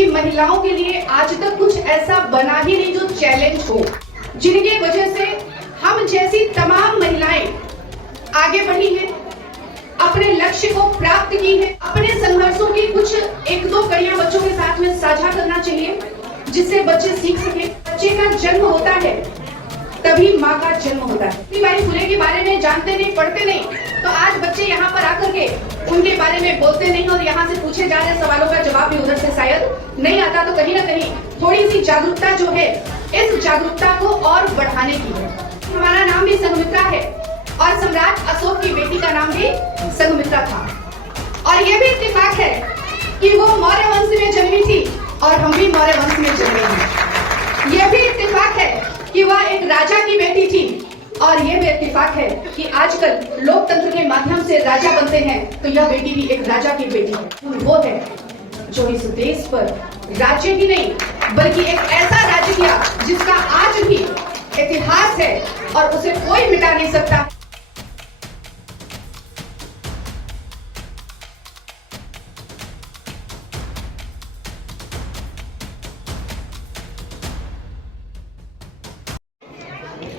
कि महिलाओं के लिए आज तक कुछ ऐसा बना ही नहीं जो चैलेंज हो, जिनकी वजह से हम जैसी तमाम महिलाएं आगे बढ़ी हैं, अपने लक्ष्य को प्राप्त की है। अपने संघर्षों की कुछ एक दो कड़ियां बच्चों के साथ में साझा करना चाहिए, जिससे बच्चे सीख सके। बच्चे का जन्म होता है तभी माँ का जन्म होता है। सावित्रीबाई फुले के बारे में जानते नहीं, पढ़ते नहीं, तो आज बच्चे यहाँ पर आकर के उनके बारे में बोलते नहीं और यहाँ से पूछे जा रहे सवालों का जवाब भी उधर से शायद नहीं आता। तो कहीं ना कहीं थोड़ी सी जागरूकता जो है, इस जागरूकता को और बढ़ाने की है। हमारा नाम भी संघमित्रा है और सम्राट अशोक की बेटी का नाम भी संघमित्रा था। और ये भी इत्तेफाक है कि वो मौर्य वंश में जन्मी थी और हम भी मौर्य वंश में जन्मे हैं। यह भी इत्तेफाक है कि वह एक राजा की बेटी थी और यह भी इत्तेफाक है कि आजकल लोकतंत्र के माध्यम से राजा बनते हैं, तो यह बेटी भी एक राजा की बेटी है। वो है जो इस देश पर राज्य ही नहीं बल्कि एक ऐसा राज्य किया जिसका आज भी इतिहास है और उसे कोई मिटा नहीं सकता।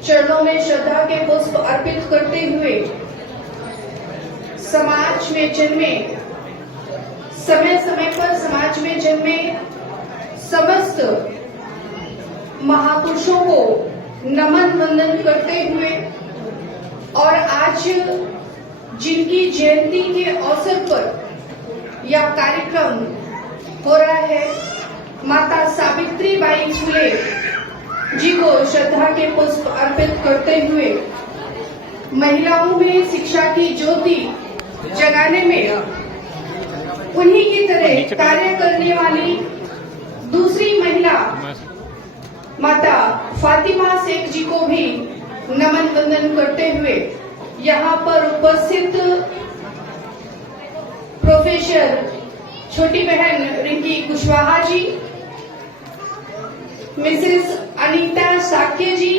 चरणों में श्रद्धा के पुष्प अर्पित करते हुए समाज में जन्मे, समय समय पर समाज में जन्मे समस्त महापुरुषों को नमन वंदन करते हुए और आज जिनकी जयंती के अवसर पर यह कार्यक्रम हो रहा है, माता सावित्रीबाई फुले जी को श्रद्धा के पुष्प अर्पित करते हुए महिलाओं में शिक्षा की ज्योति जगाने में उन्हीं की तरह कार्य करने वाली दूसरी महिला माता फातिमा शेख जी को भी नमन वंदन करते हुए यहाँ पर उपस्थित प्रोफेसर छोटी बहन रिंकी कुशवाहा जी, मिसेस अनीता साक्य जी,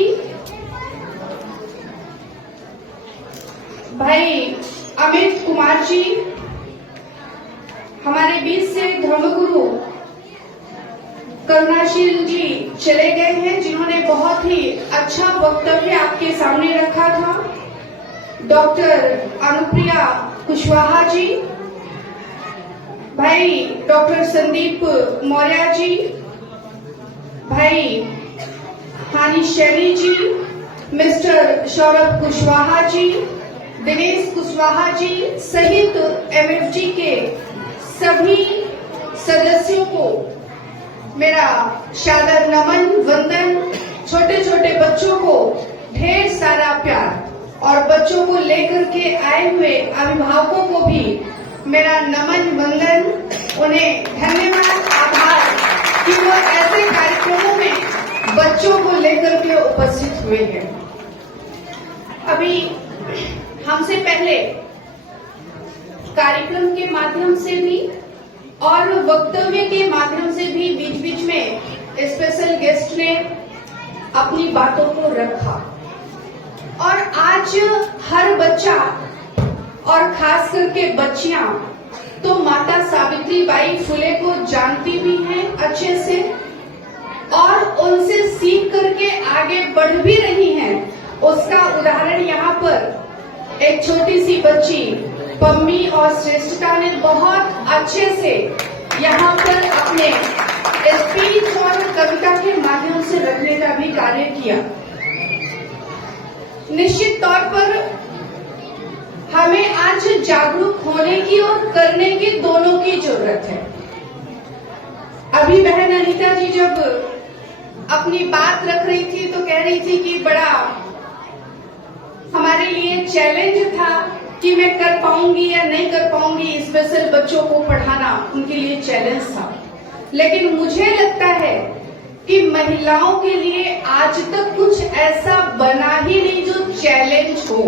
भाई अमित कुमार जी, हमारे बीच से धर्मगुरु करुणाशील जी चले गए हैं, जिन्होंने बहुत ही अच्छा वक्तव्य आपके सामने रखा था। डॉक्टर अनुप्रिया कुशवाहा जी, भाई डॉक्टर संदीप मौर्य जी, भाई हानी शैनी जी, मिस्टर सौरभ कुशवाहा जी, दिनेश कुशवाहा जी सहित एमएफजी के सभी सदस्यों को मेरा सादर नमन वंदन। छोटे छोटे बच्चों को ढेर सारा प्यार और बच्चों को लेकर के आए हुए अभिभावकों को भी मेरा नमन वंदन। उन्हें धन्यवाद, आभार कि वो ऐसे कार्यक्रमों में बच्चों को लेकर के उपस्थित हुए हैं। अभी हमसे पहले कार्यक्रम के माध्यम से भी और वक्तव्य के माध्यम से भी बीच बीच में स्पेशल गेस्ट ने अपनी बातों को रखा और आज हर बच्चा और खास करके बच्चियां तो माता सावित्रीबाई फुले को जानती भी हैं अच्छे से और उनसे सीख करके आगे बढ़ भी रही हैं। उसका उदाहरण यहाँ पर एक छोटी सी बच्ची पम्मी और श्रेष्ठता ने बहुत अच्छे से यहाँ पर अपने स्पीच और कविता के माध्यम से रखने का भी कार्य किया। निश्चित तौर पर हमें आज जागरूक होने की और करने की दोनों की जरूरत है। अभी बहन अनीता जी जब अपनी बात रख रही थी तो कह रही थी कि बड़ा हमारे लिए चैलेंज था कि मैं कर पाऊंगी या नहीं कर पाऊंगी, स्पेशल बच्चों को पढ़ाना उनके लिए चैलेंज था। लेकिन मुझे लगता है कि महिलाओं के लिए आज तक कुछ ऐसा बना ही नहीं जो चैलेंज हो।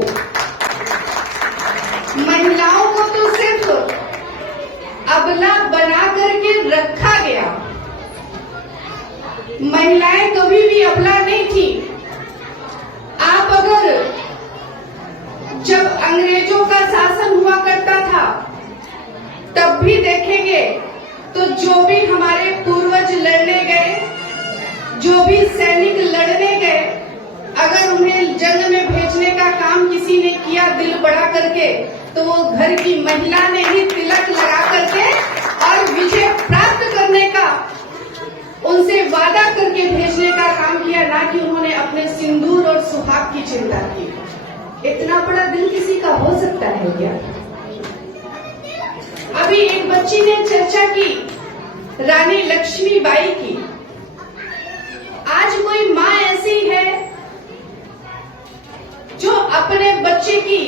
महिलाओं को तो सिर्फ अबला बना करके रखा गया। महिलाएं कभी भी अबला नहीं थी। आप अगर जब अंग्रेजों का शासन हुआ करता था तब भी देखेंगे तो जो भी हमारे पूर्वज दिल बड़ा करके, तो वो घर की महिला ने ही तिलक लगा करके और विजय प्राप्त करने का उनसे वादा करके भेजने का काम किया, ना कि उन्होंने अपने सिंदूर और सुहाग की चिंता की। इतना बड़ा दिल किसी का हो सकता है क्या? अभी एक बच्ची ने चर्चा की रानी लक्ष्मीबाई की। आज कोई माँ ऐसी है जो अपने बच्चे की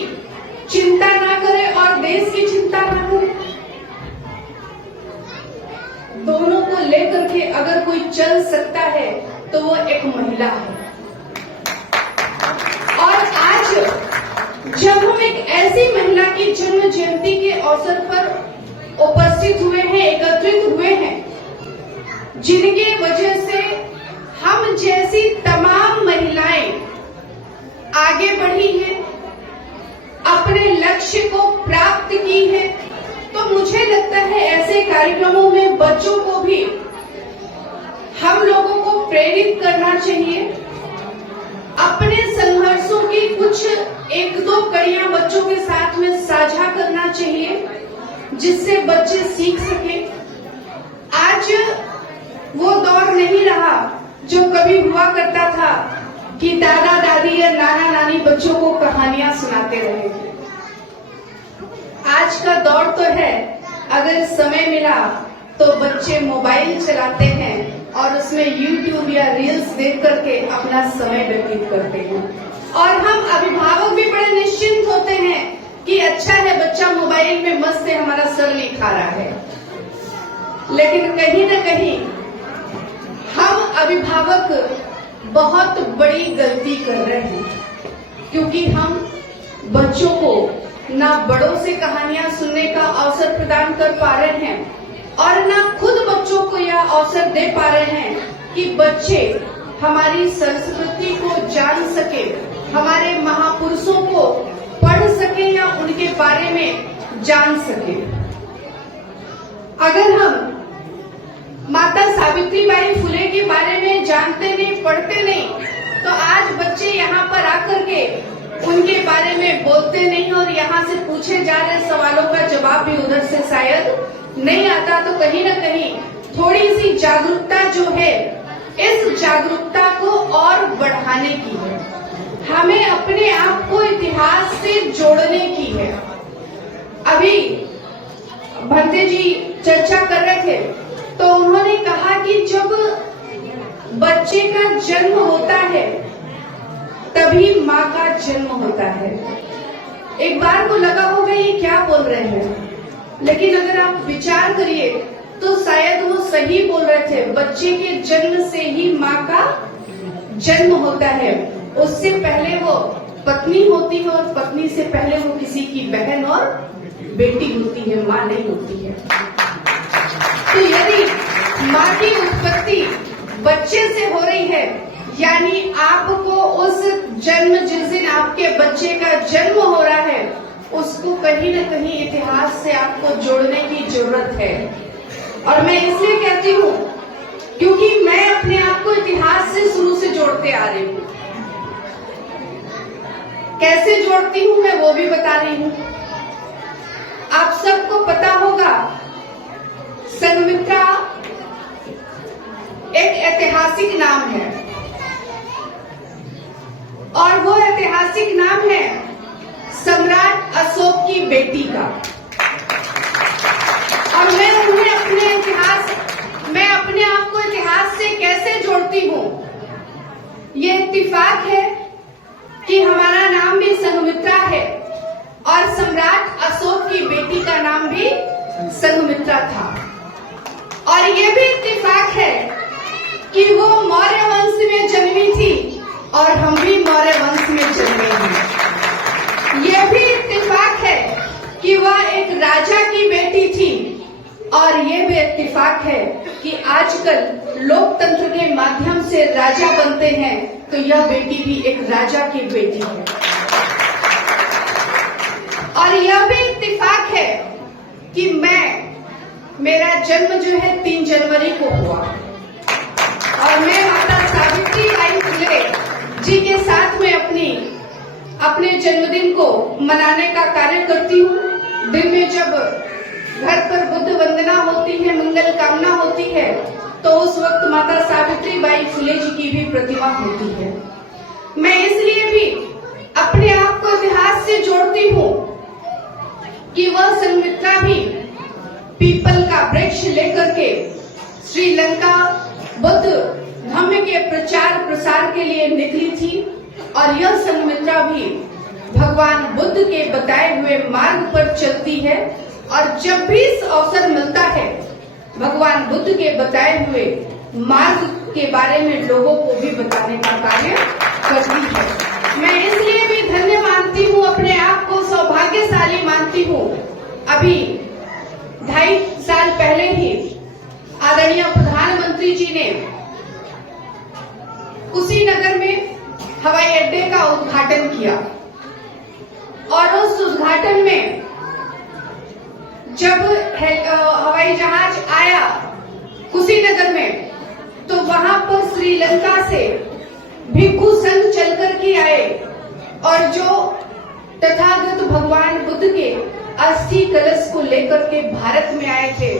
चिंता ना करे और देश की चिंता ना करे? दोनों को लेकर के अगर कोई चल सकता है तो वो एक महिला है। और आज जब हम एक ऐसी महिला की जन्म जयंती के अवसर पर उपस्थित हुए हैं, एकत्रित हुए हैं, जिनके वजह से हम जैसी तमाम महिलाएं आगे बढ़ी हैं, अपने लक्ष्य को प्राप्त की है, तो मुझे लगता है ऐसे कार्यक्रमों में बच्चों को भी हम लोगों को प्रेरित करना चाहिए। अपने संघर्षों की कुछ एक दो कड़ियां बच्चों के साथ में साझा करना चाहिए, जिससे बच्चे सीख सके। आज वो दौर नहीं रहा जो कभी हुआ करता था कि दादा दादी या नाना नानी बच्चों को कहानियां सुनाते रहे। आज का दौर तो है, अगर समय मिला तो बच्चे मोबाइल चलाते हैं और उसमें YouTube या रील्स देख करके अपना समय व्यतीत करते हैं। और हम अभिभावक भी बड़े निश्चिंत होते हैं कि अच्छा है बच्चा मोबाइल में मस्त है, हमारा सर नहीं खा रहा है। लेकिन कहीं न कहीं हम अभिभावक बहुत बड़ी गलती कर रहे हैं, क्योंकि हम बच्चों को ना बड़ों से कहानियां सुनने का अवसर प्रदान कर पा रहे हैं और ना खुद बच्चों को यह अवसर दे पा रहे हैं कि बच्चे हमारी संस्कृति को जान सके, हमारे महापुरुषों को पढ़ सके या उनके बारे में जान सके। अगर हम माता सावित्रीबाई फुले के बारे में जानते नहीं, पढ़ते नहीं, तो आज बच्चे यहाँ पर आकर के उनके बारे में बोलते नहीं और यहाँ से पूछे जा रहे सवालों का जवाब भी उधर से शायद नहीं आता। तो कहीं न कहीं थोड़ी सी जागरूकता जो है, इस जागरूकता को और बढ़ाने की है, हमें अपने आप को इतिहास से जोड़ने की है। अभी भंते जी चर्चा कर रहे थे तो उन्होंने कहा कि जब बच्चे का जन्म होता है तभी माँ का जन्म होता है। एक बार को लगा होगा ये क्या बोल रहे हैं, लेकिन अगर आप विचार करिए तो शायद वो सही बोल रहे थे। बच्चे के जन्म से ही माँ का जन्म होता है, उससे पहले वो पत्नी होती है और पत्नी से पहले वो किसी की बहन और बेटी होती है, माँ नहीं होती है। तो यदि माँ की उत्पत्ति बच्चे से हो रही है, यानी आपको उस जन्म, जिस दिन आपके बच्चे का जन्म हो रहा है, उसको कहीं न कहीं इतिहास से आपको जोड़ने की जरूरत है। और मैं इसलिए कहती हूँ क्योंकि मैं अपने आप को इतिहास से शुरू से जोड़ते आ रही हूँ। कैसे जोड़ती हूँ मैं वो भी बता रही हूँ। आप सबको पता होगा संघमित्रा एक ऐतिहासिक नाम है और वो ऐतिहासिक नाम है सम्राट अशोक की बेटी का। और मैं अपने आप को इतिहास से कैसे जोड़ती हूँ? ये इत्तेफाक है कि हमारा नाम भी संघमित्रा है और सम्राट अशोक की बेटी का नाम भी संघमित्रा था। और ये भी इत्तेफाक है कि वो मौर्य वंश में जन्मी थी और हम भी मौर्य वंश में जन्मे हैं। ये भी इत्तेफाक है कि वह एक राजा की बेटी थी और ये भी इत्तेफाक है कि आजकल लोकतंत्र के माध्यम से राजा बनते हैं, तो यह बेटी भी एक राजा की बेटी है। और यह भी इत्तेफाक है कि मेरा जन्म जो है 3 जनवरी को हुआ और मैं माता सावित्रीबाई फुले जी के साथ में अपने जन्मदिन को मनाने का कार्य करती हूँ। दिन में जब घर पर बुद्ध वंदना होती है, मंगल कामना होती है, तो उस वक्त माता सावित्री बाई फुले जी की भी प्रतिमा होती है। मैं इसलिए भी अपने आप को इतिहास से जोड़ती हूँ कि वह संघमित्रा भी पीपल का वृक्ष लेकर के श्रीलंका बुद्ध धम्म के प्रचार प्रसार के लिए निकली थी, और यह संघमित्रा भी भगवान बुद्ध के बताए हुए मार्ग पर चलती है, और जब भी इस अवसर मिलता है भगवान बुद्ध के बताए हुए मार्ग के बारे में लोगों को भी बताने का कार्य करती है। मैं इसलिए भी धन्य मानती हूँ, अपने आप को सौभाग्यशाली मानती हूँ। अभी 2.5 साल पहले ही आदरणीय प्रधानमंत्री जी ने कुशीनगर में हवाई अड्डे का उद्घाटन किया, और उस उद्घाटन में जब हवाई जहाज आया कुशीनगर में, तो वहां पर श्रीलंका से भिक्षु संघ चलकर के आए, और जो तथागत भगवान बुद्ध के अस्थि कलश को लेकर के भारत में आए थे,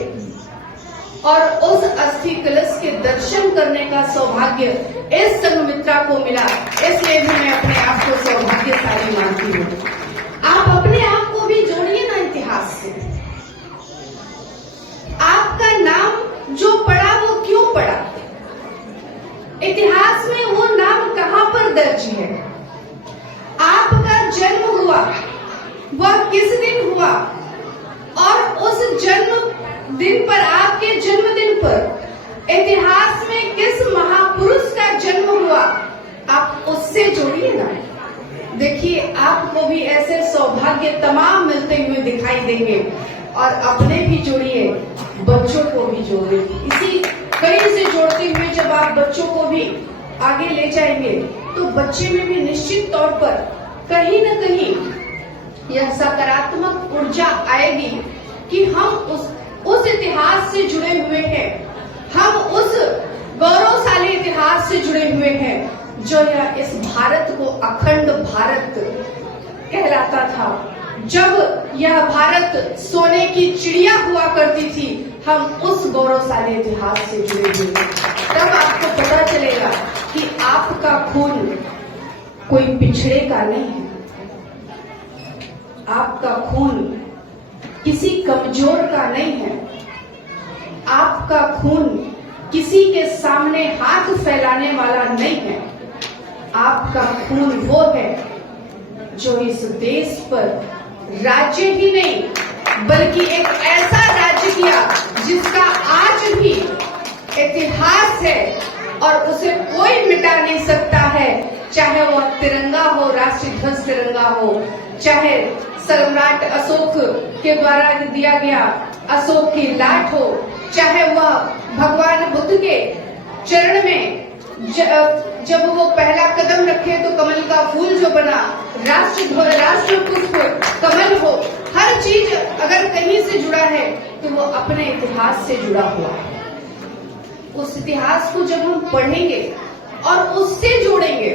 और उस अस्थि कलश के दर्शन करने का सौभाग्य इस संघमित्रा को मिला। इसलिए भी मैं अपने आप को सौभाग्यशाली मानती हूँ। आप अपने आप को भी जोड़िए ना इतिहास से। आपका नाम जो पड़ा वो क्यों पड़ा? इतिहास में वो नाम कहाँ पर दर्ज है? आपका जन्म हुआ वह किस दिन हुआ, और उस जन्म दिन पर, आपके जन्मदिन पर इतिहास में किस महापुरुष का जन्म हुआ, आप उससे जोड़िए ना। देखिए, आपको भी ऐसे सौभाग्य तमाम मिलते हुए दिखाई देंगे, और अपने भी जोड़िए, बच्चों को भी जोड़िए। इसी कड़ी से जोड़ते हुए जब आप बच्चों को भी आगे ले जाएंगे, तो बच्चे में भी निश्चित तौर पर कहीं न कहीं यह सकारात्मक ऊर्जा आएगी कि हम उस इतिहास से जुड़े हुए हैं, हम उस गौरवशाली इतिहास से जुड़े हुए हैं जो यह इस भारत को अखंड भारत कहलाता था। जब यह भारत सोने की चिड़िया हुआ करती थी, हम उस गौरवशाली इतिहास से जुड़े हुए हैं। तब आपको पता चलेगा कि आपका खून कोई पिछड़े का नहीं है, आपका खून किसी कमजोर का नहीं है, आपका खून किसी के सामने हाथ फैलाने वाला नहीं है। आपका खून वो है जो इस देश पर राज्य ही नहीं बल्कि एक ऐसा राज्य किया जिसका आज भी इतिहास है और उसे कोई मिटा नहीं सकता है, चाहे वह तिरंगा हो, राष्ट्रीय ध्वज तिरंगा हो, चाहे सम्राट अशोक के द्वारा दिया गया अशोक की लाट हो, चाहे वह भगवान बुद्ध के चरण में जब वो पहला कदम रखे तो कमल का फूल जो बना, राष्ट्र पुष्प कमल हो, हर चीज अगर कहीं से जुड़ा है तो वो अपने इतिहास से जुड़ा हुआ है। उस इतिहास को जब हम पढ़ेंगे और उससे जोड़ेंगे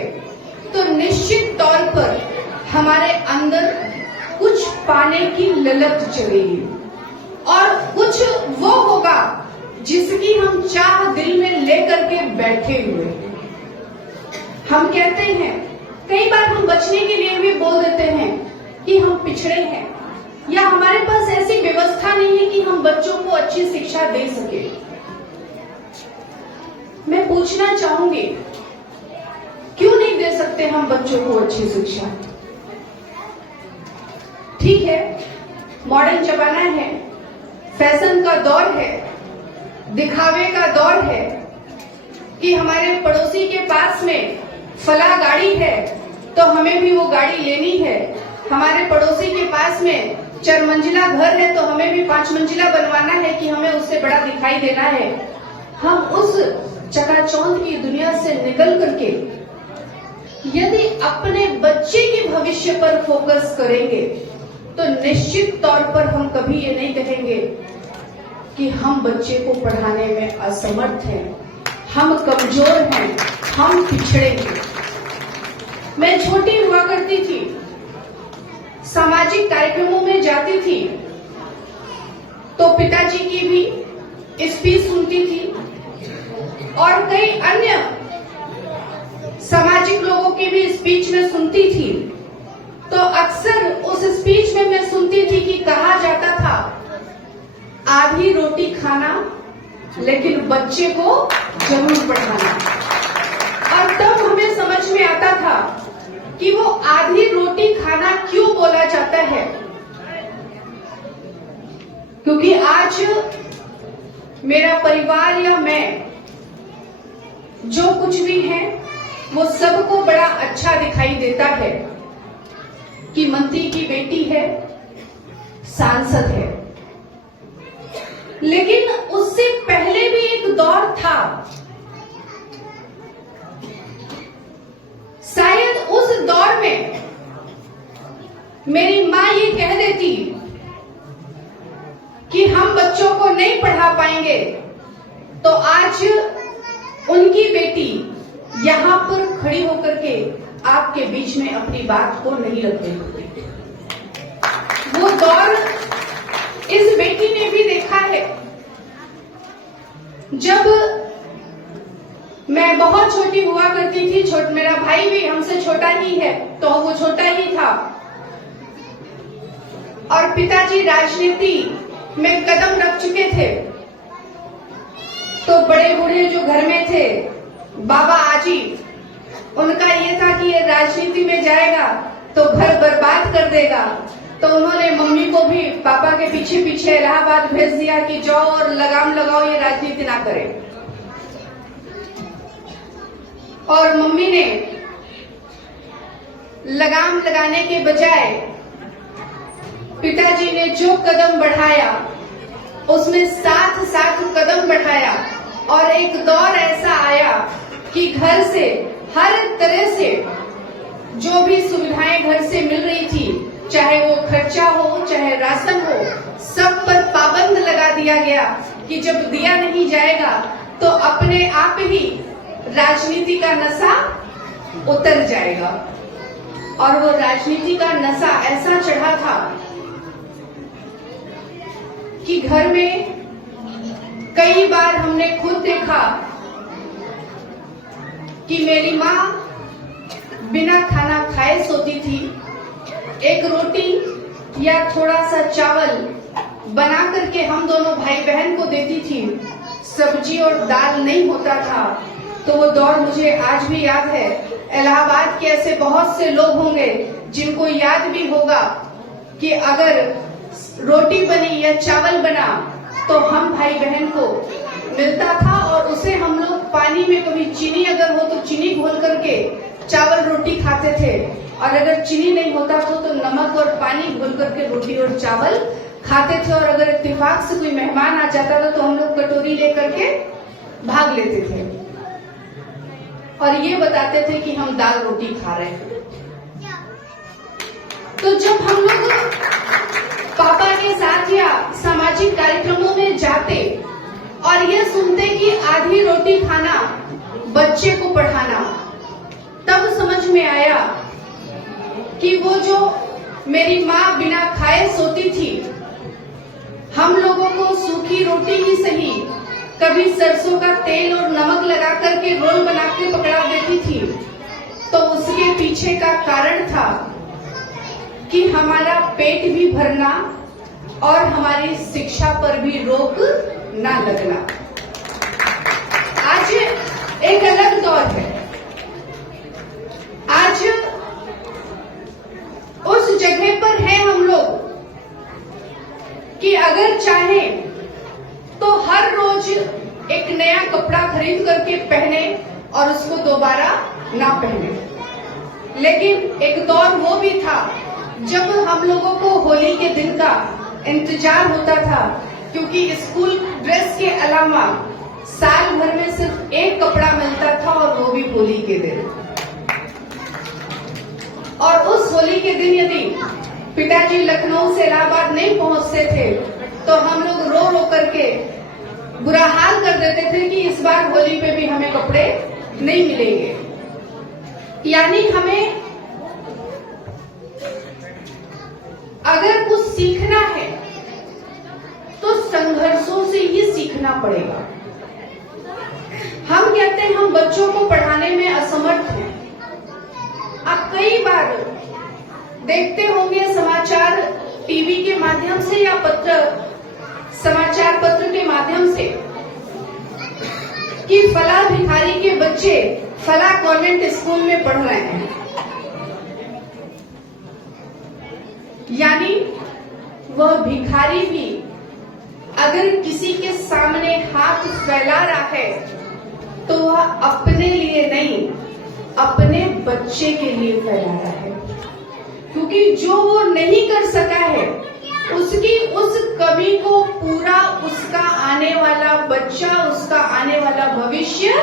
तो निश्चित तौर पर हमारे अंदर कुछ पाने की ललक जगेगी और कुछ वो होगा जिसकी हम चाह दिल में लेकर के बैठे हुए। हम कहते हैं, कई बार हम बचने के लिए भी बोल देते हैं कि हम पिछड़े हैं या हमारे पास ऐसी व्यवस्था नहीं है कि हम बच्चों को अच्छी शिक्षा दे सके। मैं पूछना चाहूंगी, क्यों नहीं दे सकते हम बच्चों को अच्छी शिक्षा? ठीक है, मॉडर्न जमाना है, फैशन का दौर है, दिखावे का दौर है कि हमारे पड़ोसी के पास में फला गाड़ी है तो हमें भी वो गाड़ी लेनी है, हमारे पड़ोसी के पास में 4 मंजिला घर है तो हमें भी 5 मंजिला बनवाना है कि हमें उससे बड़ा दिखाई देना है। हम उस चकाचौंध की दुनिया से निकल करके यदि अपने बच्चे के भविष्य पर फोकस करेंगे तो निश्चित तौर पर हम कभी ये नहीं कहेंगे कि हम बच्चे को पढ़ाने में असमर्थ हैं, हम कमजोर हैं, हम पिछड़े हैं। मैं छोटी हुआ करती थी सामाजिक कार्यक्रमों में जाती थी तो पिताजी की भी स्पीच सुनती थी और कई अन्य सामाजिक लोगों की भी स्पीच में सुनती थी। तो अक्सर उस स्पीच में मैं सुनती थी कि कहा जाता था आधी रोटी खाना लेकिन बच्चे को जरूर पढ़ाना। और तब हमें समझ में आता था कि वो आधी रोटी खाना क्यों बोला जाता है, क्योंकि आज मेरा परिवार या मैं जो कुछ भी है वो सबको बड़ा अच्छा दिखाई देता है कि मंत्री की बेटी है, सांसद है। लेकिन उससे पहले भी एक दौर था, शायद उस दौर में मेरी माँ ये कह देती कि हम बच्चों को नहीं पढ़ा पाएंगे, तो आज उनकी बेटी यहाँ पर खड़ी होकर के आपके बीच में अपनी बात को नहीं रख रही होती। वो दौर इस बेटी ने भी देखा है। जब मैं बहुत छोटी हुआ करती थी, मेरा भाई भी हमसे छोटा ही है, तो वो छोटा ही था, और पिताजी राजनीति में कदम रख चुके थे। तो बड़े बूढ़े जो घर में थे, बाबा आजी, उनका ये था कि ये राजनीति में जाएगा तो घर बर्बाद कर देगा। तो उन्होंने मम्मी को भी पापा के पीछे पीछे इलाहाबाद भेज दिया कि जाओ और लगाम लगाओ, ये राजनीति ना करे। और मम्मी ने लगाम लगाने के बजाय पिताजी ने जो कदम बढ़ाया उसमें साथ साथ कदम बढ़ाया, और एक दौर ऐसा आया कि घर से हर तरह से जो भी सुविधाएं घर से मिल रही थी, चाहे वो खर्चा हो चाहे राशन हो, सब पर पाबंद लगा दिया गया कि जब दिया नहीं जाएगा तो अपने आप ही राजनीति का नशा उतर जाएगा। और वो राजनीति का नशा ऐसा चढ़ा था कि घर में कई बार हमने खुद देखा कि मेरी माँ बिना खाना खाए सोती थी। एक रोटी या थोड़ा सा चावल बना करके हम दोनों भाई बहन को देती थी, सब्जी और दाल नहीं होता था। तो वो दौर मुझे आज भी याद है। इलाहाबाद के ऐसे बहुत से लोग होंगे जिनको याद भी होगा कि अगर रोटी बनी या चावल बना तो हम भाई बहन को मिलता था, और उसे हम लोग पानी में, कभी चीनी अगर हो तो चीनी घोल करके चावल रोटी खाते थे, और अगर चीनी नहीं होता तो नमक और पानी घोल करके रोटी और चावल खाते थे। और अगर इत्तेफाक से कोई मेहमान आ जाता था तो हम लोग कटोरी लेकर के भाग लेते थे और ये बताते थे कि हम दाल रोटी खा रहे हैं। तो जब हम लोग पापा के साथ या सामाजिक कार्यक्रमों में जाते और ये सुनते कि आधी रोटी खाना, बच्चे को पढ़ाना, तब समझ में आया कि वो जो मेरी माँ बिना खाए सोती थी, हम लोगों को सूखी रोटी ही सही, कभी सरसों का तेल और नमक लगा करके रोल बना के पकड़ा देती थी। तो उसके पीछे का कारण था कि हमारा पेट भी भरना और हमारी शिक्षा पर भी रोक ना लगना। आज एक अलग दौर है। आज उस जगह पर है हम लोग कि अगर चाहे तो हर रोज एक नया कपड़ा खरीद करके पहने और उसको दोबारा ना पहने। लेकिन एक दौर वो भी था जब हम लोगों को होली के दिन का इंतजार होता था, क्योंकि स्कूल ड्रेस के अलावा साल भर में सिर्फ एक कपड़ा मिलता था और वो भी होली के दिन। और उस होली के दिन यदि पिताजी लखनऊ से इलाहाबाद नहीं पहुंचते थे तो हम लोग रो रो करके बुरा हाल कर देते थे कि इस बार होली पे भी हमें कपड़े नहीं मिलेंगे। यानी हमें संघर्षों से ही सीखना पड़ेगा। हम कहते हैं हम बच्चों को पढ़ाने में असमर्थ हैं। आप कई बार देखते होंगे समाचार टीवी के माध्यम से या समाचार पत्र के माध्यम से कि फला भिखारी के बच्चे फला कॉन्वेंट स्कूल में पढ़ रहे हैं। यानी वह भिखारी भी अगर किसी के सामने हाथ फैला रहा है तो वह अपने लिए नहीं, अपने बच्चे के लिए फैला रहा है, क्योंकि जो वो नहीं कर सका है उसकी उस कमी को पूरा उसका आने वाला बच्चा, उसका आने वाला भविष्य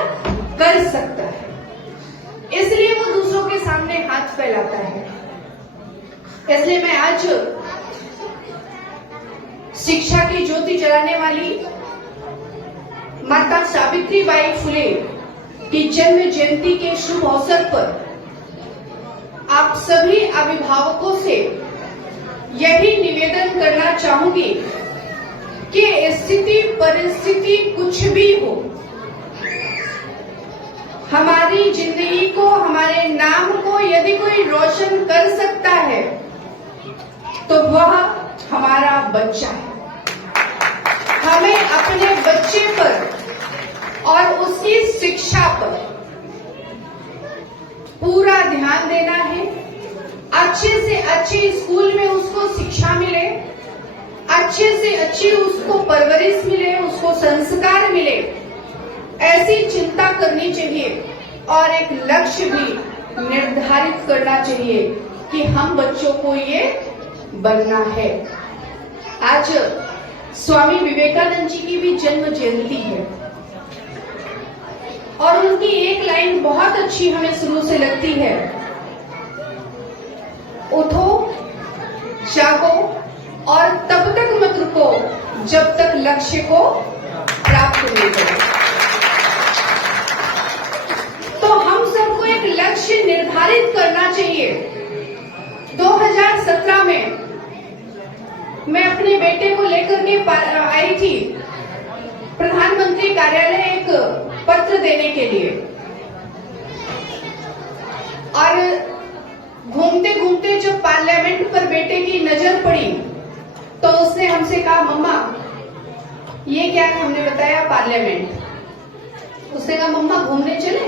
कर सकता है। इसलिए वो दूसरों के सामने हाथ फैलाता है। इसलिए मैं आज शिक्षा की ज्योति जलाने वाली माता सावित्रीबाई फुले की जन्म जयंती के शुभ अवसर पर आप सभी अभिभावकों से यही निवेदन करना चाहूंगी कि स्थिति परिस्थिति कुछ भी हो, हमारी जिंदगी को, हमारे नाम को यदि कोई रोशन कर सकता है तो वह हमारा बच्चा है। हमें अपने बच्चे पर और उसकी शिक्षा पर पूरा ध्यान देना है। अच्छे से अच्छे स्कूल में उसको शिक्षा मिले, अच्छे से अच्छी उसको परवरिश मिले, उसको संस्कार मिले, ऐसी चिंता करनी चाहिए। और एक लक्ष्य भी निर्धारित करना चाहिए कि हम बच्चों को ये बनना है। आज स्वामी विवेकानंद जी की भी जन्म जयंती है और उनकी एक लाइन बहुत अच्छी हमें शुरू से लगती है, उठो जागो और तब तक मत रुको जब तक लक्ष्य को प्राप्त नहीं करो। तो हम सबको एक लक्ष्य निर्धारित करना चाहिए। 2017 में मैं अपने बेटे को लेकर के आई थी प्रधानमंत्री कार्यालय एक पत्र देने के लिए, और घूमते घूमते जब पार्लियामेंट पर बेटे की नजर पड़ी तो उसने हमसे कहा, मम्मा ये क्या है? हमने बताया पार्लियामेंट। उसने कहा, मम्मा घूमने चले?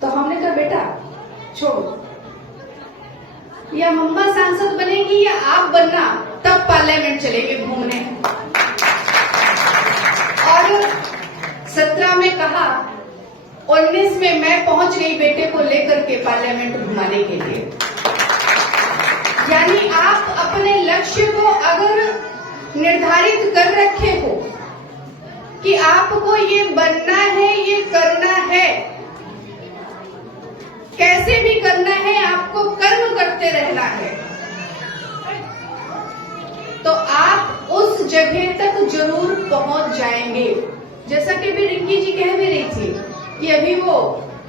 तो हमने कहा, बेटा छोड़ो, या मम्मा सांसद बनेगी या आप बनना, तब पार्लियामेंट चलेंगे घूमने। और 17 में कहा, 19 में मैं पहुंच गई बेटे को लेकर के पार्लियामेंट घुमाने के लिए। यानी आप अपने लक्ष्य को अगर निर्धारित कर रखे हो कि आपको ये बनना है, ये करना है, कैसे भी करना है, आपको कर्म करते रहना है, तो आप उस जगह तक जरूर पहुंच जाएंगे। जैसा कि भी रिंकी जी कह भी रही थी कि अभी वो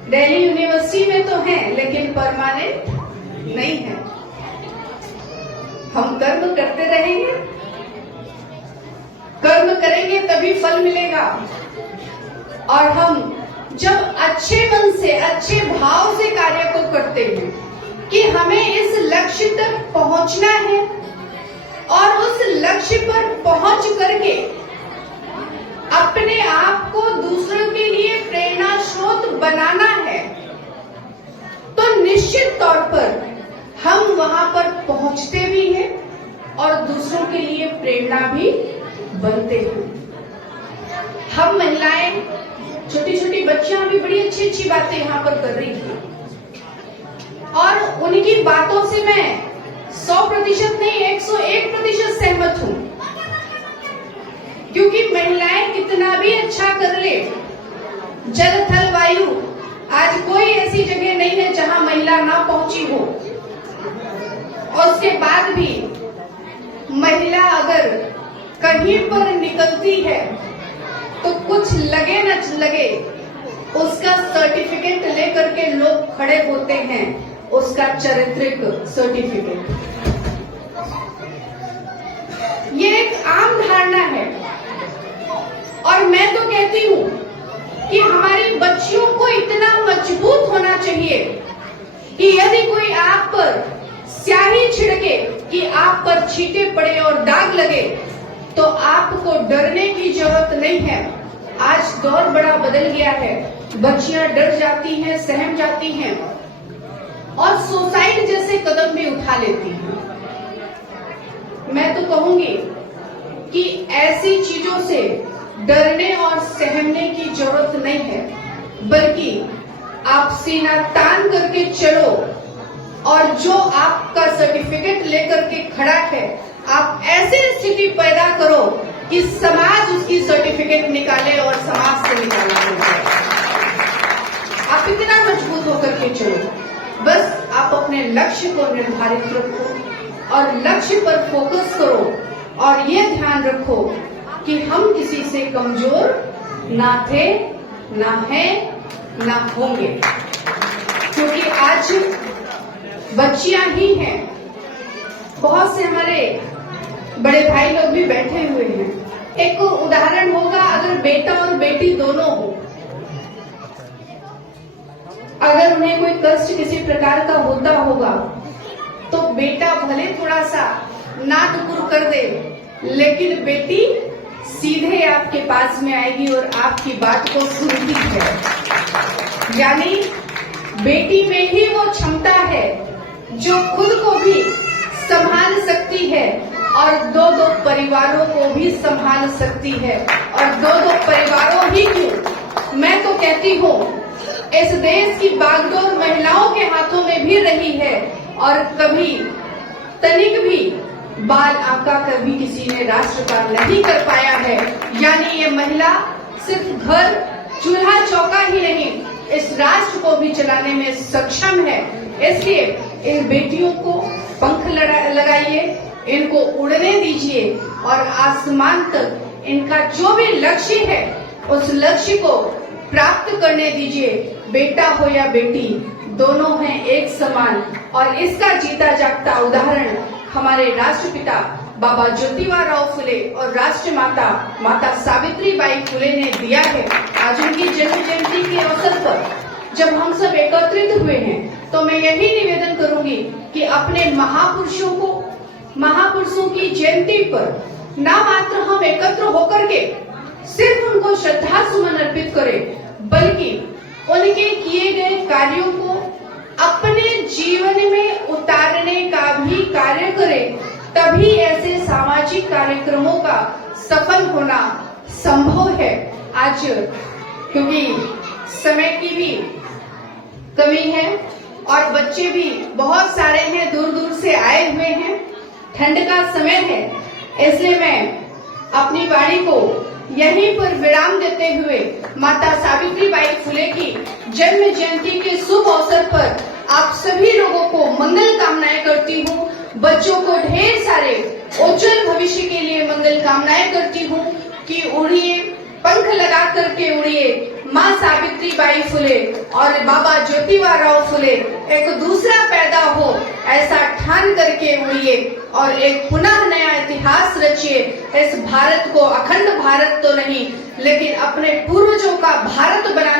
दिल्ली यूनिवर्सिटी में तो हैं लेकिन परमानेंट नहीं है। हम कर्म करते रहेंगे, कर्म करेंगे तभी फल मिलेगा। और हम जब अच्छे मन से, अच्छे भाव से कार्य को करते हैं कि हमें इस लक्ष्य तक पहुंचना है और उस लक्ष्य पर पहुंच करके अपने आप को दूसरों के लिए प्रेरणा स्रोत बनाना है, तो निश्चित तौर पर हम वहां पर पहुंचते भी हैं और दूसरों के लिए प्रेरणा भी बनते हैं। हम महिलाएं, छोटी छोटी बच्चियां भी बड़ी अच्छी अच्छी बातें यहाँ पर कर रही थी और उनकी बातों से मैं 100% नहीं 101% सहमत हूँ, क्योंकि महिलाएं कितना भी अच्छा कर ले, जल थल वायु, आज कोई ऐसी जगह नहीं है जहां महिला ना पहुंची हो। और उसके बाद भी महिला अगर कहीं पर निकलती है तो कुछ लगे न लगे उसका सर्टिफिकेट लेकर के लोग खड़े होते हैं, उसका चारित्रिक सर्टिफिकेट। ये एक आम धारणा है और मैं तो कहती हूँ कि हमारी बच्चियों को इतना मजबूत होना चाहिए कि यदि कोई आप पर स्याही छिड़के कि आप पर छींटे पड़े और दाग लगे तो आपको डरने की जरूरत नहीं है। आज दौर बड़ा बदल गया है, बच्चियां डर जाती हैं, सहम जाती हैं और सुसाइड जैसे कदम भी उठा लेती हैं। मैं तो कहूंगी कि ऐसी चीजों से डरने और सहमने की जरूरत नहीं है, बल्कि आप सीना तान करके चलो और जो आपका सर्टिफिकेट लेकर के खड़ा है, आप ऐसी स्थिति पैदा करो कि समाज उसकी सर्टिफिकेट निकाले और समाज से निकाला जाए। आप इतना मजबूत होकर के चलो, बस आप अपने लक्ष्य को निर्धारित रखो और लक्ष्य पर फोकस करो और ये ध्यान रखो कि हम किसी से कमजोर ना थे, ना है, ना होंगे, क्योंकि आज बच्चियां ही हैं। बहुत से हमारे बड़े भाई लोग भी बैठे हुए हैं। एक उदाहरण होगा, अगर बेटा और बेटी दोनों हो, अगर उन्हें कोई कष्ट किसी प्रकार का होता होगा तो बेटा भले थोड़ा सा नाटुकुर कर दे, लेकिन बेटी सीधे आपके पास में आएगी और आपकी बात को सुनती है। यानी बेटी में ही वो क्षमता है जो खुद को भी संभाल सकती है और दो परिवारों को भी संभाल सकती है। और दो परिवारों ही क्यों, मैं तो कहती हूँ इस देश की बागडोर महिलाओं के हाथों में भी रही है और कभी तनिक भी बाल आका कभी किसी ने राष्ट्र का नहीं कर पाया है। यानी ये महिला सिर्फ घर चूल्हा चौका ही नहीं, इस राष्ट्र को भी चलाने में सक्षम है। इसलिए इन बेटियों को पंख लगाइए, इनको उड़ने दीजिए और आसमान तक इनका जो भी लक्ष्य है उस लक्ष्य को प्राप्त करने दीजिए। बेटा हो या बेटी, दोनों हैं एक समान। और इसका जीता जागता उदाहरण हमारे राष्ट्रपिता बाबा ज्योतिबा फुले और राष्ट्रमाता माता सावित्रीबाई फुले ने दिया है। आज उनकी जन्म जयंती के अवसर पर जब हम सब एकत्रित हुए हैं तो मैं यही निवेदन करूंगी कि अपने महापुरुषों की जयंती पर ना मात्र हम एकत्र होकर के सिर्फ उनको श्रद्धा सुमन अर्पित करें, बल्कि उनके किए गए कार्यों को अपने जीवन में उतारने का भी कार्य करें। तभी ऐसे सामाजिक कार्यक्रमों का सफल होना संभव है। आज क्योंकि समय की भी कमी है और बच्चे भी बहुत सारे हैं, दूर दूर से आए हुए हैं, ठंड का समय है, इसलिए मैं अपनी वाणी को यहीं पर विराम देते हुए माता सावित्रीबाई फुले की जन्म जयंती के शुभ अवसर पर आप सभी लोगों को मंगल कामनाएं करती हूँ। बच्चों को ढेर सारे उज्जवल भविष्य के लिए मंगल कामनाएं करती हूँ कि उड़िए, पंख लगा करके उड़िए। माँ सावित्रीबाई फुले और बाबा ज्योतिबा फुले एक दूसरा पैदा हो, ऐसा ठान करके उड़िए और एक पुनः नया इतिहास रचिए। इस भारत को अखंड भारत तो नहीं, लेकिन अपने पूर्वजों का भारत बना